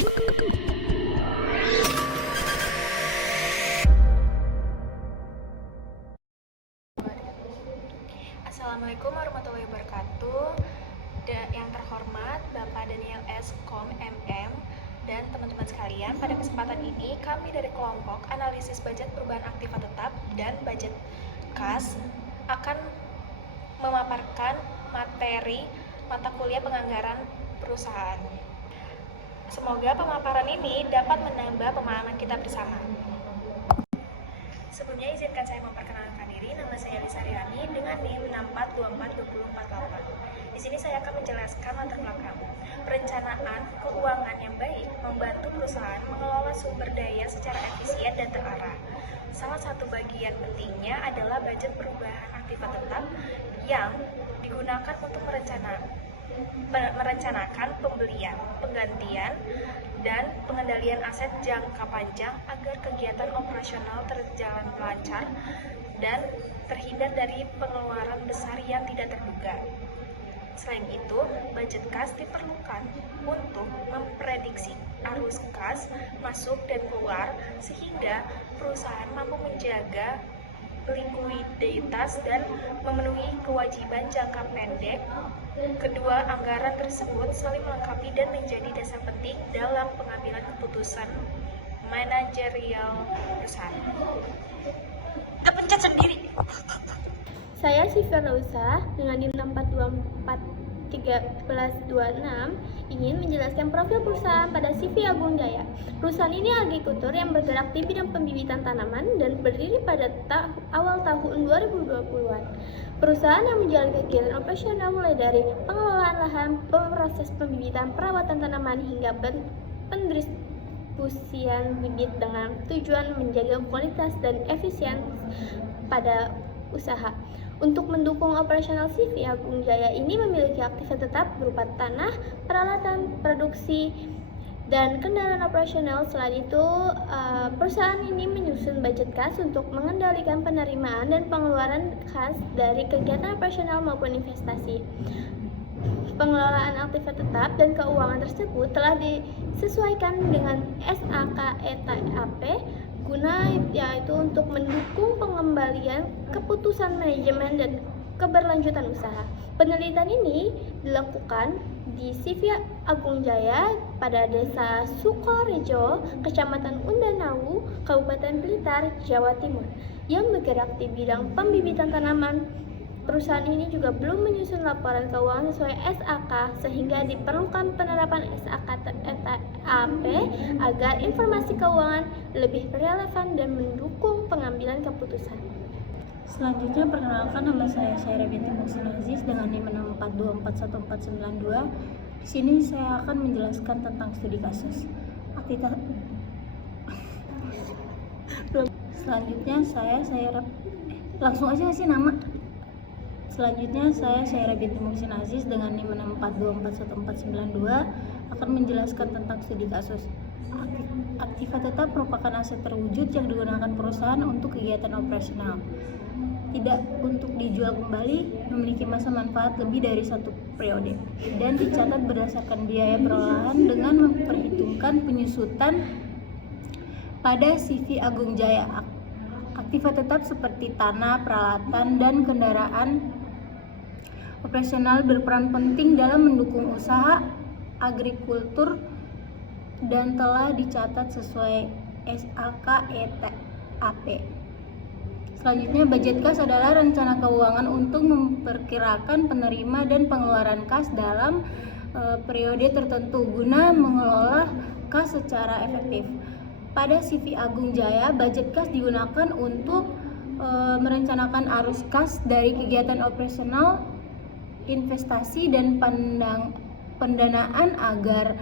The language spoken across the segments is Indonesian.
Assalamualaikum warahmatullahi wabarakatuh. Yang terhormat Bapak Daniel S. Kom MM dan teman-teman sekalian, pada kesempatan ini kami dari kelompok analisis budget perubahan aktiva tetap dan budget kas akan memaparkan materi mata kuliah penganggaran perusahaan. Semoga pemaparan ini dapat menambah pemahaman kita bersama. Sebelumnya izinkan saya memperkenalkan diri. Nama saya Lisa Riani dengan NIM 64242048. Di sini saya akan menjelaskan latar belakang perencanaan keuangan yang baik membantu perusahaan mengelola sumber daya secara efisien dan terarah. Salah satu bagian pentingnya adalah budget perubahan aktiva tetap yang digunakan untuk merencanakan pembelian, penggantian, dan pengendalian aset jangka panjang agar kegiatan operasional terjalan lancar dan terhindar dari pengeluaran besar yang tidak terduga. Selain itu, budget kas diperlukan untuk memprediksi arus kas masuk dan keluar sehingga perusahaan mampu menjaga likuiditas dan memenuhi kewajiban jangka pendek. Kedua anggaran tersebut saling melengkapi dan menjadi dasar penting dalam pengambilan keputusan manajerial perusahaan. Kepencet sendiri. Saya Sifia Lausa dengan NIM 64241326 ingin menjelaskan profil perusahaan pada CV Agung Jaya. Perusahaan ini agrikultur yang bergerak di bidang pembibitan tanaman dan berdiri pada awal tahun 2020-an. Perusahaan yang menjalankan kegiatan operasional mulai dari pengelolaan lahan, proses pembibitan, perawatan tanaman hingga pendistribusian bibit dengan tujuan menjaga kualitas dan efisiensi pada usaha. Untuk mendukung operasional CV Agung Jaya ini memiliki aktivitas tetap berupa tanah, peralatan, produksi, dan kendaraan operasional. Selain itu, perusahaan ini menyusun budget kas untuk mengendalikan penerimaan dan pengeluaran kas dari kegiatan operasional maupun investasi. Pengelolaan aktivitas tetap dan keuangan tersebut telah disesuaikan dengan SAK/ETAP guna yaitu untuk mendukung pengembalian keputusan manajemen dan keberlanjutan usaha. Penelitian ini dilakukan di CV Agung Jaya pada Desa Sukorejo, Kecamatan Undanau, Kabupaten Blitar, Jawa Timur, yang bergerak di bidang pembibitan tanaman. Perusahaan ini juga belum menyusun laporan keuangan sesuai SAK sehingga diperlukan penerapan SAK/ETAP agar informasi keuangan lebih relevan dan mendukung pengambilan keputusan. Selanjutnya perkenalkan, nama saya Syaira binti Muhsin Aziz dengan NIM 64241492. Di sini saya akan menjelaskan tentang studi kasus. Selanjutnya saya langsung aja ngasih nama. Selanjutnya saya Syaira binti Muhsin Aziz dengan NIM 64241492 akan menjelaskan tentang studi kasus. Aktiva tetap merupakan aset terwujud yang digunakan perusahaan untuk kegiatan operasional, tidak untuk dijual kembali, memiliki masa manfaat lebih dari 1 periode, dan dicatat berdasarkan biaya perolahan dengan memperhitungkan penyusutan pada CV Agung Jaya. Aktiva tetap seperti tanah, peralatan, dan kendaraan operasional berperan penting dalam mendukung usaha agrikultur dan telah dicatat sesuai SAK/ETAP. Selanjutnya, budget kas adalah rencana keuangan untuk memperkirakan penerima dan pengeluaran kas dalam periode tertentu guna mengelola kas secara efektif. Pada CV Agung Jaya, budget kas digunakan untuk merencanakan arus kas dari kegiatan operasional, investasi, dan pendanaan agar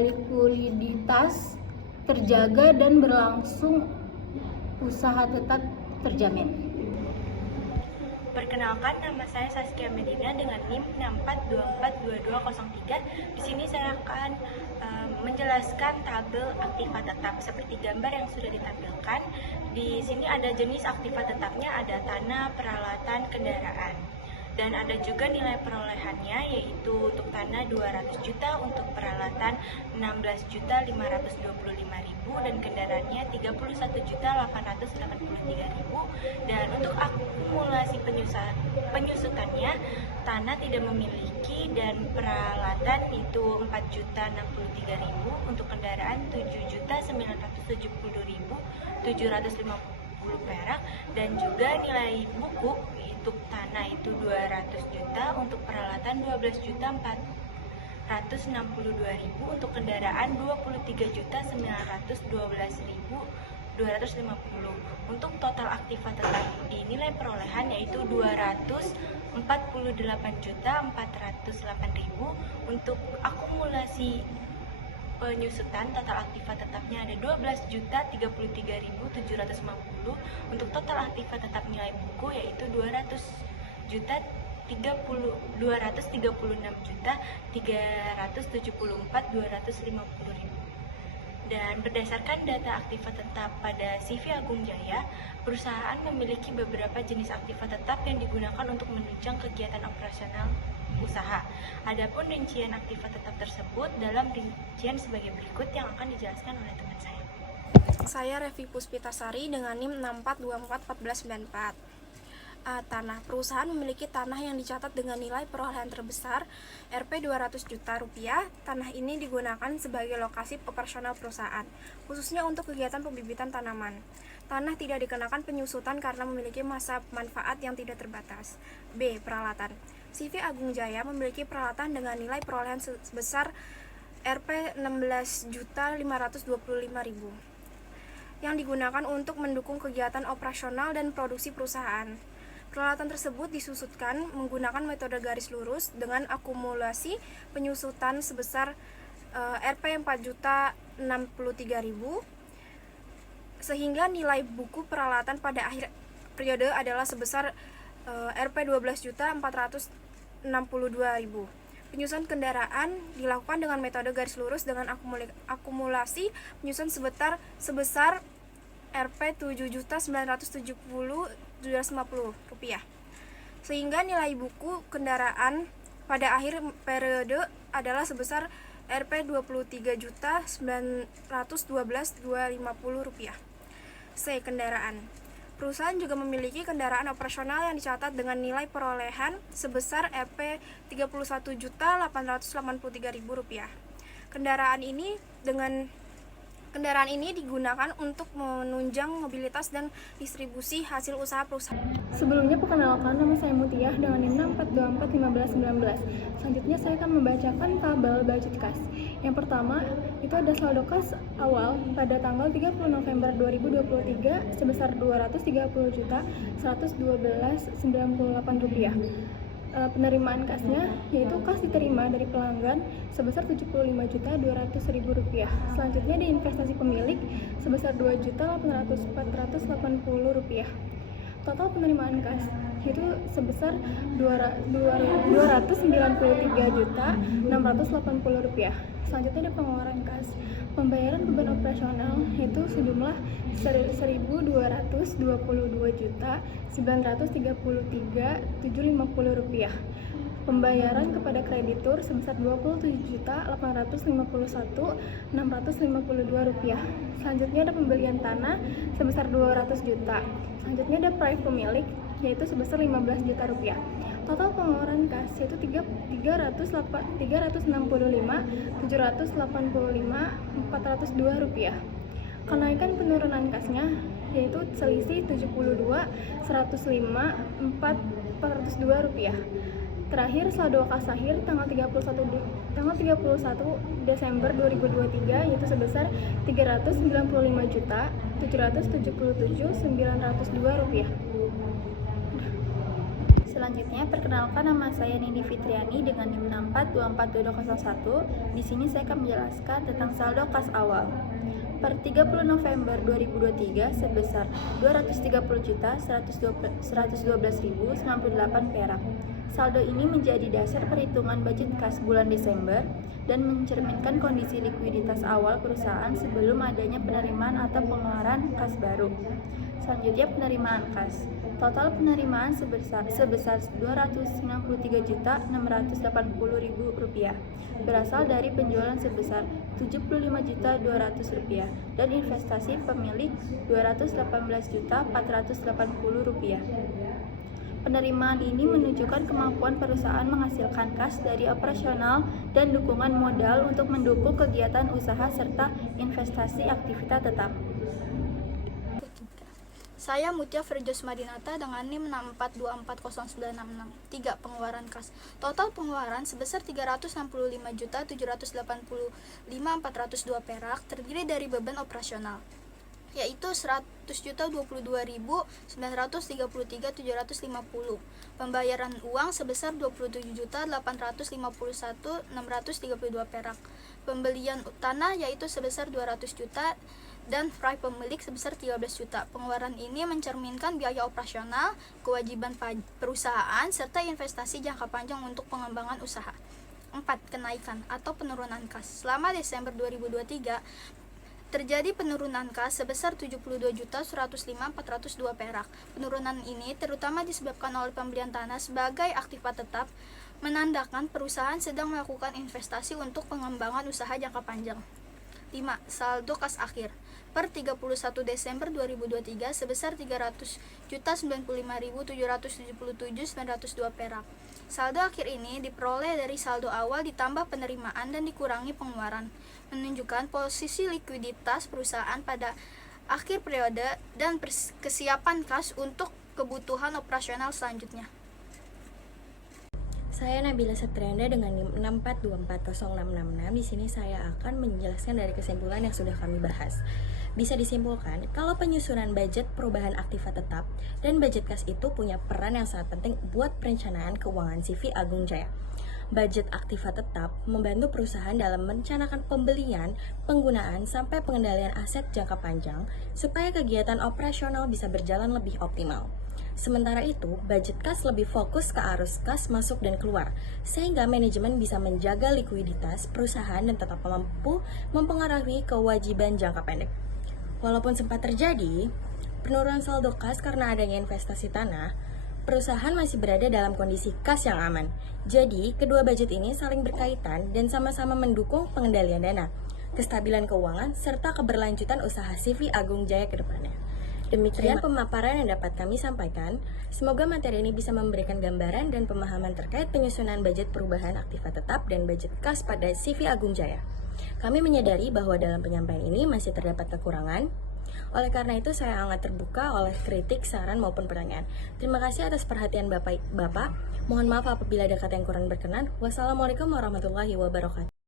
likuiditas terjaga dan berlangsung usaha tetap terjamin. Perkenalkan, nama saya Saskia Medina dengan NIM 64242203. Di sini saya akan menjelaskan tabel aktiva tetap seperti gambar yang sudah ditampilkan. Di sini ada jenis aktiva tetapnya, ada tanah, peralatan, kendaraan. Dan ada juga nilai perolehannya, yaitu untuk tanah 200 juta, untuk peralatan 16.525.000, dan kendaraannya 31.883.000. Dan untuk akumulasi penyusutannya, tanah tidak memiliki, dan peralatan itu 4.063.000, untuk kendaraan 7.970.750 perak, dan juga nilai buku untuk tanah itu 200 juta, untuk peralatan 12.462.000, untuk kendaraan 23.912.250. Untuk total aktiva tetap di nilai perolehan yaitu 248.408.000. Untuk akumulasi penyusutan, total aktiva tetapnya ada 12.033.750. Untuk total aktiva tetap nilai buku yaitu 236.374.250.000. Dan berdasarkan data aktiva tetap pada CV Agung Jaya, perusahaan memiliki beberapa jenis aktiva tetap yang digunakan untuk menunjang kegiatan operasional usaha. Adapun rincian aktiva tetap tersebut dalam rincian sebagai berikut yang akan dijelaskan oleh teman saya. Saya Revi Puspitasari dengan NIM 64241494. Tanah. Perusahaan memiliki tanah yang dicatat dengan nilai perolehan terbesar Rp 200 juta rupiah. Tanah ini digunakan sebagai lokasi operasional perusahaan, khususnya untuk kegiatan pembibitan tanaman. Tanah tidak dikenakan penyusutan karena memiliki masa manfaat yang tidak terbatas. B. Peralatan. CV Agung Jaya memiliki peralatan dengan nilai perolehan sebesar Rp 16.525.000 yang digunakan untuk mendukung kegiatan operasional dan produksi perusahaan. Peralatan tersebut disusutkan menggunakan metode garis lurus dengan akumulasi penyusutan sebesar Rp 4.063.000, sehingga nilai buku peralatan pada akhir periode adalah sebesar Rp 12.462.000. Penyusutan kendaraan dilakukan dengan metode garis lurus dengan akumulasi penyusutan sebesar Rp 7.970.250, sehingga nilai buku kendaraan pada akhir periode adalah sebesar Rp 23.912.250. C. Kendaraan. Perusahaan juga memiliki kendaraan operasional yang dicatat dengan nilai perolehan sebesar Rp 31.883.000. Kendaraan ini digunakan untuk menunjang mobilitas dan distribusi hasil usaha perusahaan. Sebelumnya perkenalkan, nama saya Mutiah dengan NIM 64241519. Selanjutnya saya akan membacakan tabel budget kas. Yang pertama, itu ada saldo kas awal pada tanggal 30 November 2023 sebesar Rp230.112.98. Penerimaan kasnya yaitu kas diterima dari pelanggan sebesar Rp75.200.000. Selanjutnya di investasi pemilik sebesar Rp2.800.480. Total penerimaan kas yaitu sebesar Rp293.680.000. Selanjutnya ada pengeluaran kas. Pembayaran beban operasional yaitu sejumlah Rp1.222.933.750. Pembayaran kepada kreditur sebesar Rp20.851.652. Selanjutnya ada pembelian tanah sebesar 200 juta. Selanjutnya ada proyek pemilik yaitu sebesar 15 juta rupiah. Total pengeluaran kas yaitu 365.785.402 rupiah. Kenaikan penurunan kasnya yaitu selisih 72.105.402 rupiah. Terakhir saldo kas akhir tanggal 31 Desember 2023 yaitu sebesar Rp395.777.902 rupiah. Selanjutnya, perkenalkan, nama saya Nindi Fitriani dengan NIM 64242201. Di sini saya akan menjelaskan tentang saldo kas awal. Per 30 November 2023 sebesar Rp230.112.098 perak. Saldo ini menjadi dasar perhitungan budget kas bulan Desember dan mencerminkan kondisi likuiditas awal perusahaan sebelum adanya penerimaan atau pengeluaran kas baru. Selanjutnya penerimaan kas. Total penerimaan sebesar Rp293.680.000 berasal dari penjualan sebesar Rp75.200 dan investasi pemilik Rp218.480.000. Penerimaan ini menunjukkan kemampuan perusahaan menghasilkan kas dari operasional dan dukungan modal untuk mendukung kegiatan usaha serta investasi aktivitas tetap. Saya Mutia Firdaus Madinata dengan NIM 642409663 pengeluaran kas. Total pengeluaran sebesar Rp365.780.502 perak terdiri dari beban operasional, yaitu Rp122.933.750. Pembayaran uang sebesar Rp27.851.632 perak. Pembelian tanah yaitu sebesar 200 juta dan proyek pemilik sebesar 13 juta. Pengeluaran ini mencerminkan biaya operasional, kewajiban perusahaan, serta investasi jangka panjang untuk pengembangan usaha. 4. Kenaikan atau penurunan kas. Selama Desember 2023, terjadi penurunan kas sebesar Rp72.105.402 perak. Penurunan ini terutama disebabkan oleh pembelian tanah sebagai aktiva tetap, menandakan perusahaan sedang melakukan investasi untuk pengembangan usaha jangka panjang. 5. Saldo kas akhir. Per 31 Desember 2023 sebesar Rp300.095.777.902 perak. Saldo akhir ini diperoleh dari saldo awal ditambah penerimaan dan dikurangi pengeluaran, menunjukkan posisi likuiditas perusahaan pada akhir periode dan kesiapan kas untuk kebutuhan operasional selanjutnya. Saya Nabila Satrianda dengan NIM 6424066. Di sini saya akan menjelaskan dari kesimpulan yang sudah kami bahas. Bisa disimpulkan kalau penyusunan budget perubahan aktiva tetap dan budget kas itu punya peran yang sangat penting buat perencanaan keuangan CV Agung Jaya. Budget aktiva tetap membantu perusahaan dalam merencanakan pembelian, penggunaan, sampai pengendalian aset jangka panjang supaya kegiatan operasional bisa berjalan lebih optimal. Sementara itu, budget kas lebih fokus ke arus kas masuk dan keluar, sehingga manajemen bisa menjaga likuiditas perusahaan dan tetap mampu mempengaruhi kewajiban jangka pendek. Walaupun sempat terjadi penurunan saldo kas karena adanya investasi tanah, perusahaan masih berada dalam kondisi kas yang aman. Jadi, kedua budget ini saling berkaitan dan sama-sama mendukung pengendalian dana, kestabilan keuangan, serta keberlanjutan usaha CV Agung Jaya ke depannya. Demikian pemaparan yang dapat kami sampaikan. Semoga materi ini bisa memberikan gambaran dan pemahaman terkait penyusunan budget perubahan aktiva tetap dan budget kas pada CV Agung Jaya. Kami menyadari bahwa dalam penyampaian ini masih terdapat kekurangan. Oleh karena itu, saya sangat terbuka oleh kritik, saran maupun pertanyaan. Terima kasih atas perhatian Bapak. Mohon maaf apabila ada kata yang kurang berkenan. Wassalamualaikum warahmatullahi wabarakatuh.